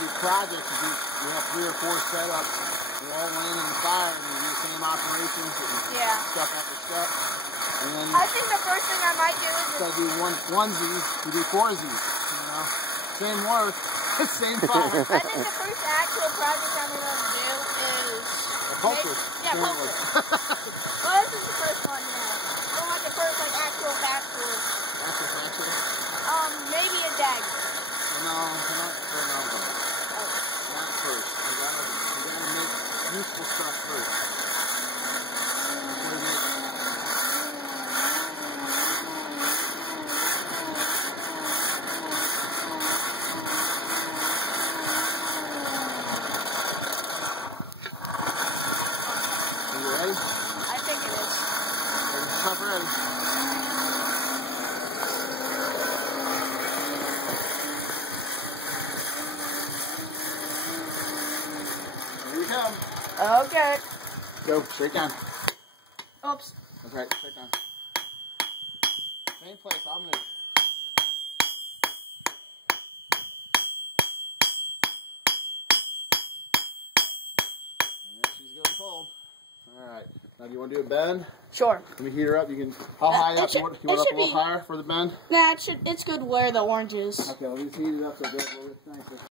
do projects, you have 3 or 4 setups, they're all laying in the fire, and you do the same operations, and step after step. And then I think the first thing I might do is instead of do onesies, you do foursies. You know, same work, same fire. I think the first actual project I'm going to do is poultry. Yeah, poultry. Well, this is the first one. Yeah, I want the first actual factory. Maybe a dagger. No, not first. You gotta make useful stuff first. Are you ready? I think it is. Stuff ready. Here we come. Okay. Go, straight down. Oops. That's right, straight down. Same place, I'll move. And there she's going cold. Alright, now do you want to do a bend? Sure. Let me heat her up. You can, how high up? You want up a little higher for the bend? Nah, it's good where the orange is. Okay, let me just heat it up so it goes a little bit nicer.